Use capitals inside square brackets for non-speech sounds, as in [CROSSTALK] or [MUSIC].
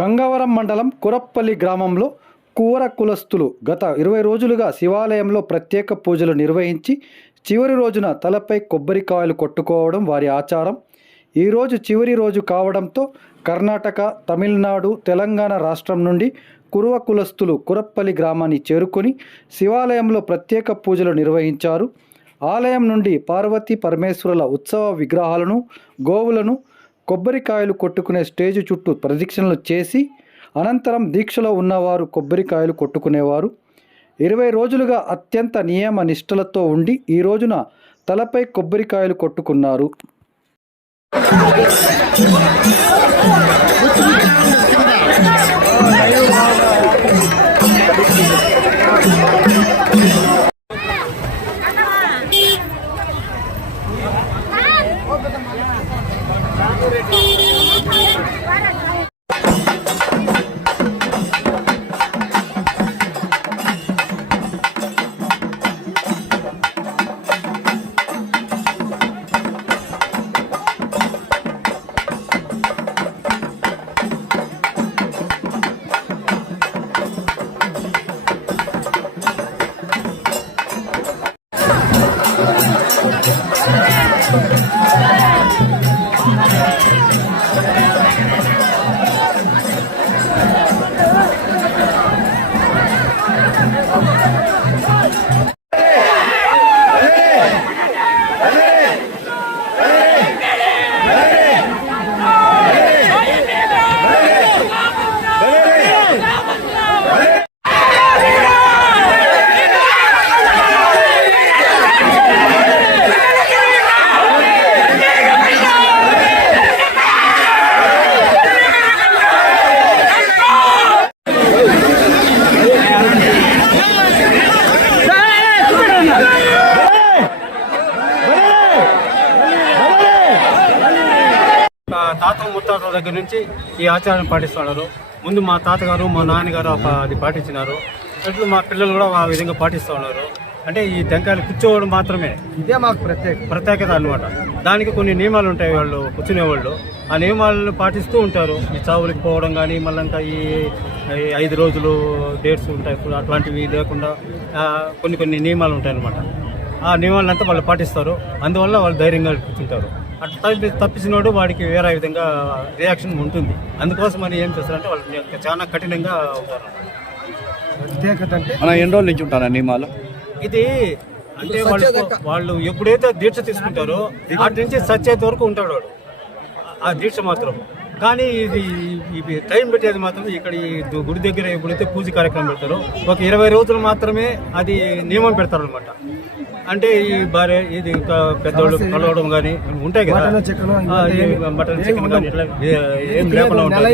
గంగవరం మండలం కురప్పల్లి గ్రామంలో కూర కులస్తులు గత ఇరవై రోజులుగా శివాలయంలో ప్రత్యేక పూజలు నిర్వహించి చివరి రోజున తలపై కొబ్బరికాయలు కొట్టుకోవడం వారి ఆచారం. ఈరోజు చివరి రోజు కావడంతో కర్ణాటక తమిళనాడు తెలంగాణ రాష్ట్రం నుండి కురువ కులస్తులు కురప్పల్లి గ్రామాన్ని చేరుకొని శివాలయంలో ప్రత్యేక పూజలు నిర్వహించారు. ఆలయం నుండి పార్వతీ పరమేశ్వరుల ఉత్సవ విగ్రహాలను గోవులను కొబ్బరికాయలు కొట్టుకునే స్టేజ్ చుట్టూ ప్రదక్షిణలు చేసి అనంతరం దీక్షలో ఉన్నవారు కొబ్బరికాయలు కొట్టుకునేవారు. ఇరవై రోజులుగా అత్యంత నియమ నిష్ఠలతో ఉండి ఈ రోజున తలపై కొబ్బరికాయలు కొట్టుకున్నారు. మా Yeah. [LAUGHS] ముత్తాతల దగ్గర నుంచి ఈ ఆచారం పాటిస్తున్నారు. ముందు మా తాతగారు మా నాన్నగారు అది పాటించినారు. అట్లు మా పిల్లలు కూడా ఆ విధంగా పాటిస్తూ ఉన్నారు అంటే ఈ టెంకాయలు కూర్చోవడం మాత్రమే. ఇదే మాకు ప్రత్యేక ప్రత్యేకత అన్నమాట. దానికి కొన్ని నియమాలు ఉంటాయి వాళ్ళు కూర్చునేవాళ్ళు. ఆ నియమాలను పాటిస్తూ ఉంటారు. ఈ చావులకు పోవడం కానీ మళ్ళీ ఇంకా ఈ ఐదు రోజులు డేట్స్ ఉంటాయి అట్లాంటివి లేకుండా కొన్ని కొన్ని నియమాలు ఉంటాయి అన్నమాట ఆ నియమాలంతా వాళ్ళు పాటిస్తారు. అందువల్ల వాళ్ళు ధైర్యంగా కూర్చుంటారు. అట్లా తప్పి తప్పించినోడు వాడికి వేరే విధంగా రియాక్షన్ ఉంటుంది. అందుకోసం అని ఏం చేస్తారంటే వాళ్ళు చాలా కఠినంగా ఉంటారు ప్రత్యేకత అంటే మన ఎన్ని రోజుల నుంచి ఉంటారా నియమాలు ఇది అంటే వాళ్ళు వాళ్ళు ఎప్పుడైతే దీక్ష తీసుకుంటారో అటు నుంచి సచ్చేంత వరకు ఉంటాడు వాడు. ఆ దీక్ష మాత్రం. కానీ ఇది ఇది టైం పెట్టేది మాత్రం ఇక్కడ ఈ గుడి దగ్గర ఎప్పుడైతే పూజ కార్యక్రమం పెడతారో ఒక ఇరవై రోజులు మాత్రమే అది నియమం పెడతారు అనమాట అంటే ఈ భార్య ఇది ఇంకా పెద్దవాళ్ళు కలవడం కానీ ఉంటాయి కదా? మటన్ చికెన్ కానీ ఏ- లేకుండా నెల